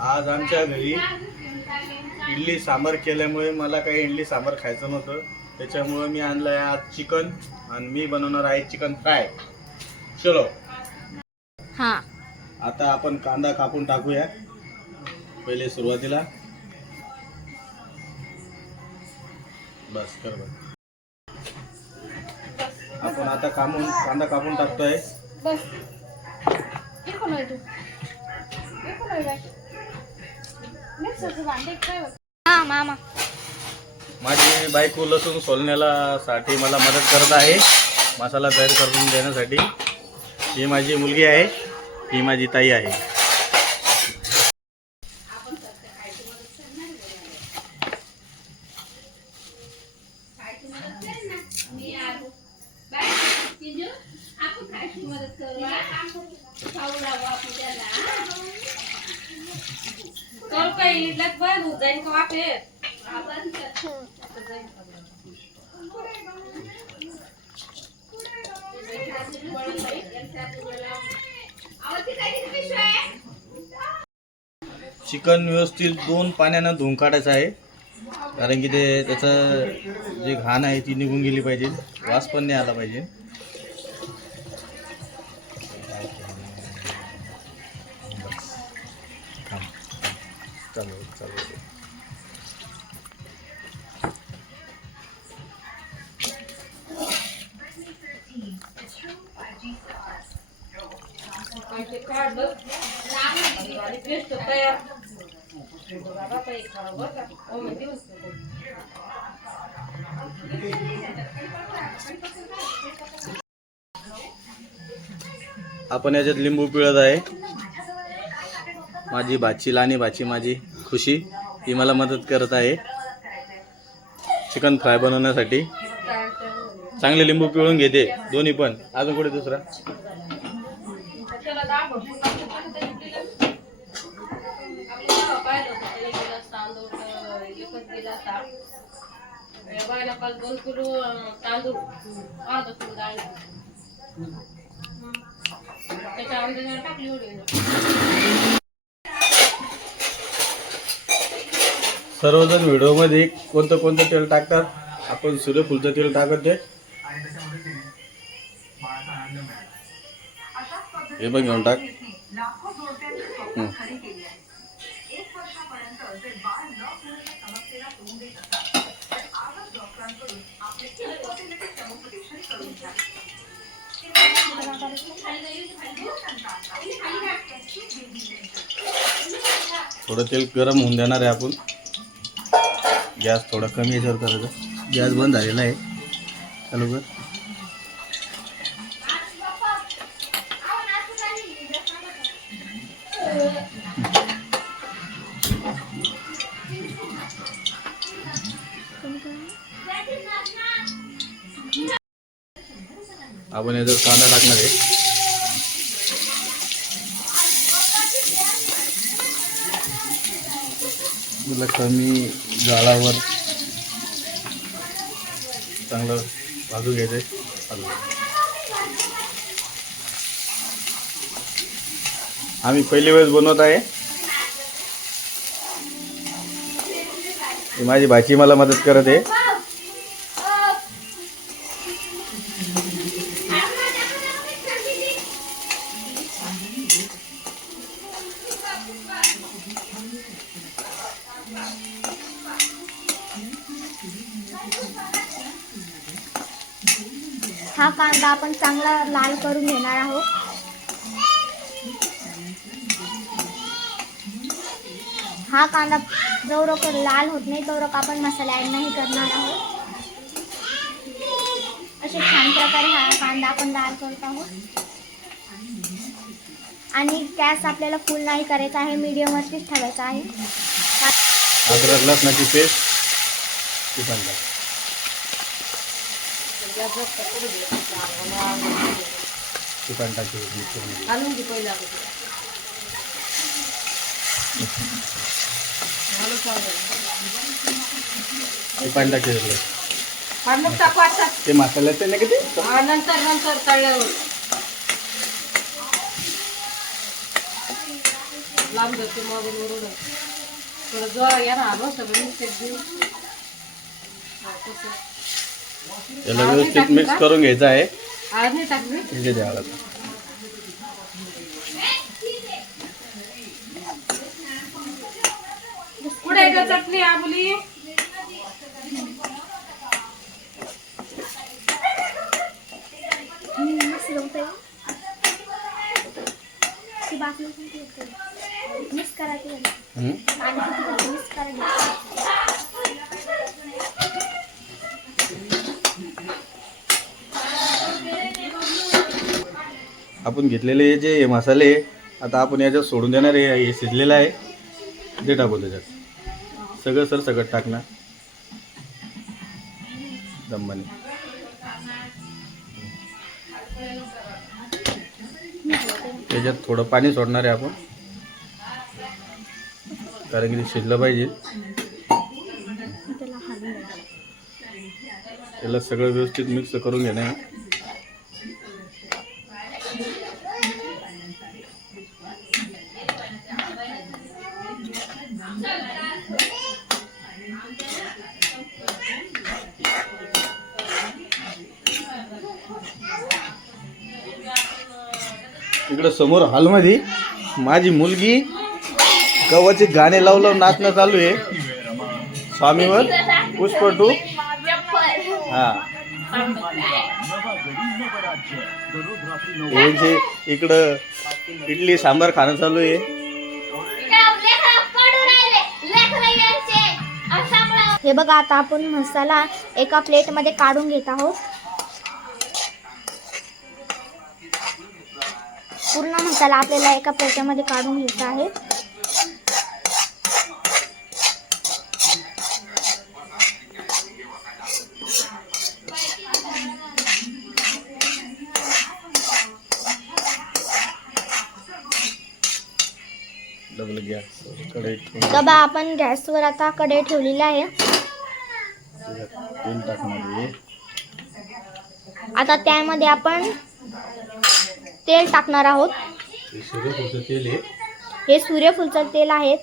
आज आमच्या घरी इडली सांबार केल्यामुळे मला काही इडली सांबार खायचं नव्हतं, त्याच्यामुळे मी आणलं आहे आज चिकन आणि मी बनवणार आहे चिकन फ्राय. चलो. हां, आता आपण कांदा कापून टाकूया. पहिले सुरुवातीला बस कर बस. आपण आता कांदा कापून टाकतोय. बस. हे कोण आहे तू? हां मामा. माझी बायको लसूण सोलण्यासाठी मला मदत करत आहे, मसाला तयार करून देण्यासाठी. ही माझी मुलगी आहे, ही माझी ताई आहे. चिकन व्यवस्थित 2 पाण्यानं धुवून काढायचं आहे, कारण की ते त्याचं जे घाण आहे ती निघून गेली पाहिजे, वास पण नाही आला पाहिजे. चालू आपण याच्यात लिंबू पिळत आहे. माझी भाची, लहानी भाची माझी खुशी, ती मला मदत करत आहे चिकन फ्राय बनवण्यासाठी. चांगले लिंबू पिळून घेते दोन्ही पण. अजून कुठे दुसरा? सर्वजण व्हिडिओमध्ये कोणतं तेल टाकतात, आपण सूर्यफूलचं तेल टाकते. हे पण घेऊन टाक. थोडं तेल गरम होऊन देणार आहे आपण. गॅस थोडा कमी याच्यावर करायचा. गॅस बंद झालेला आहे. चालू कर. आपण याच्यात कांदा टाकणार आहे. तुला कमी जाळावर चांगलं भाजून घ्यायचं आहे. आम्ही पहिली वेळेस बनवत आहे. माझी भाची मला मदत करत आहे. हा कांदा आपण चांगला लाल करून घेणार आहोत. हा कांदा जोवर लाल होत नाही तोवर आपण मसाले ॲड नाही करणार आहोत. अशा छान प्रकारे हा कांदा आपण लाल करत आहोत. आणि गॅस आपल्याला फुल नाही करायचा आहे, मीडियमवरतीच ठेवायचा आहे. अद्रक लसणाची पेस्ट चिकन टाकायचं. ते मसाल्याचे नाही किती नंतर लांब जाते मोबाईल वरून थोडं जोरा या ना आलो सगळं मिक्सर देऊ याला व्यवस्थित मिक्स करून घ्यायचं आहे. आज नाही टाकली इथे द्या हळद. कुठे आहे का चटणी आबुली मिक्स करायची हम्म. मिक्स करायची. आपण घेतलेले जे मसाले आता आपण याच्यात सोडून देणार आहे. हे शिजलेलं आहे ते टाकू त्याच्यात सगळं सर सगळं टाकणार दमाने. त्याच्यात थोडं पाणी सोडणार आहे आपण कारण की ते शिजलं पाहिजे. त्याला सगळं व्यवस्थित मिक्स करून घेणार आहे. इकडं समोर हॉलमध्ये माझी मुलगी कवाचे गाणे लावून नाचणं चालू आहे. स्वामीवर पुष्प 2. हा हे जे इकडं इडली सांबार खाणं चालू आहे. हे बघा आता आपण मसाला एका प्लेटमध्ये काढून घेत आहोत. पूर्ण मसाला आपल्याला एका प्लेटमध्ये काढून घ्यायचा आहे. डबल गॅस कढई बघा आपण गॅसवर आता कढई ठेवलेली आहे. तेल टाकणार आहे. आता त्यामध्ये आपण तेल टाकणार आहोत. हे सूर्यफूलचं तेल आहे. हे सूर्यफूलचं तेल आहे.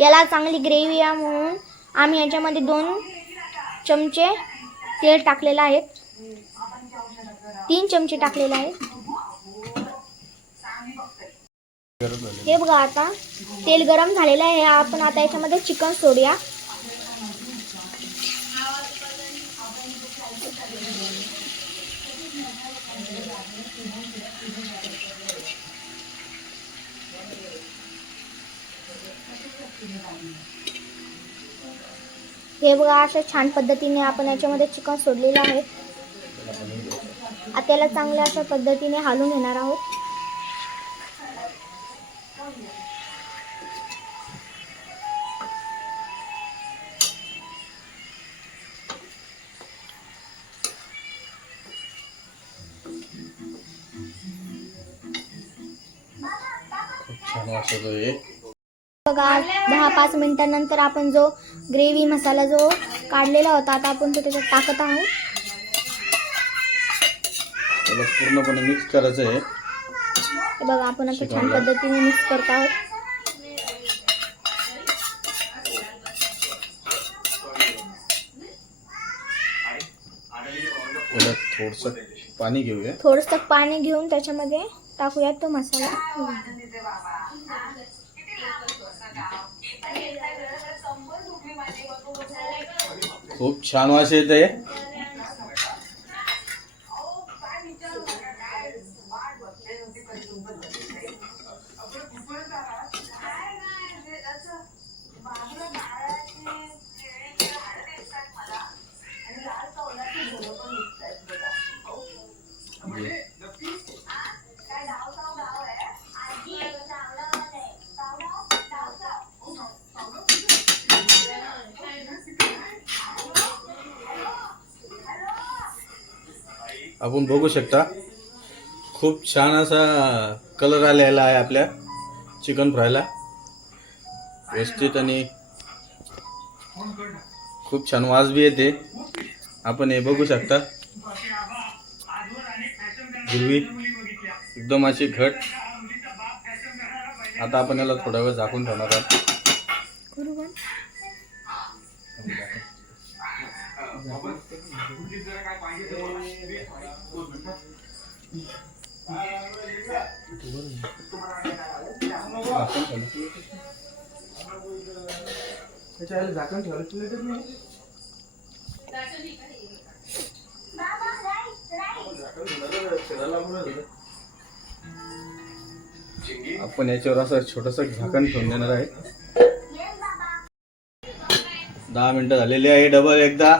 याला चांगली ग्रेव्ही आहे म्हणून आम्ही याच्यामध्ये 2 चमचे तेल टाकलेलं आहे. 3 चमचे टाकलेले आहेत. हे बघा आता तेल गरम झालेलं आहे. आपण आता याच्यामध्ये चिकन सोडूया. हे बघा अशा छान पद्धतीने आपण याच्यामध्ये चिकन सोडलेलं आहे. आता त्याला चांगल्या अशा पद्धतीने हलवून घेणार आहोत. खूप छान वाटत आहे. बघा 10-5 मिनिटांनंतर आपण जो ग्रेव्ही मसाला जो काढलेला होता आता आपण तो त्याच्यात टाकत आहोत. त्याला पूर्णपणे मिक्स करायचं आहे. हे बघा आपण आता छान पद्धतीने मिक्स करत आहोत. त्याला थोडंसं पाणी घेऊया. थोडंसं पाणी घेऊन त्याच्यामध्ये टाकूयात तो मसाला. खूप छान वास येत आहे. आपण बघू शकता खूप छान असा कलर आलेला आहे आपल्या चिकन फ्रायला. व्यवस्थित आणि खूप छान वास बी येते. आपण हे बघू शकता. ग्रेव्ही एकदम अशी घट. आता आपण याला थोडा वेळ झाकून ठेवणार आहोत. करू का? झाकण ठेवलं. आपण याच्यावर असं छोटस झाकण ठेवून देणार आहे. 10 मिनिटं झालेली आहे. डबल एकदा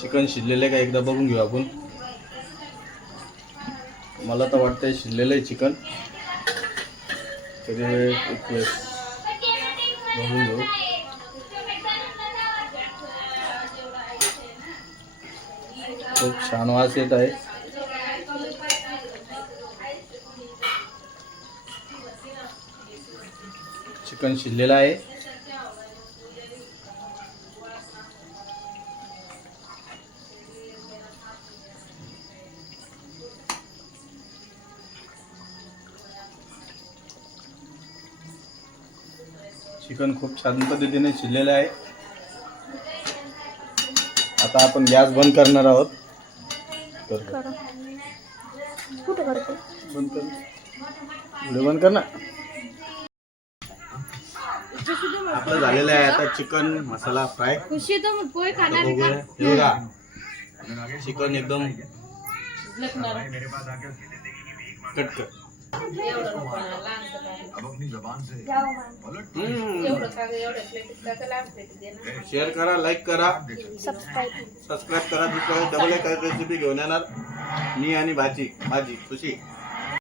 चिकन शिजलेलं आहे का एकदा बघून घेऊ आपण. मला तर वाटतंय शिजलेलं आहे चिकन. तरी एक वेळेस बघून घेऊ. खूप छान वास येत आहे. चिकन शिजलेलं आहे. चिकन खूप छान पद्धतीने शिजलेलं आहे. आता आपण गॅस बंद करणार आहोत. करा. कुठं करतो? बंद कर. व्हिडिओ बंद कर ना. आपलं झालेलं आहे आता चिकन मसाला फ्राय. खुशी तर मग पोहे आता खाणार बघूया. हे बघा चिकन एकदम कट कर. शेअर करा, लाईक करा, सबस्क्राईब सबस्क्राईब करा. दुसरं डबल एक रेसिपी घेऊन येणार मी आणि भाजी खुशी.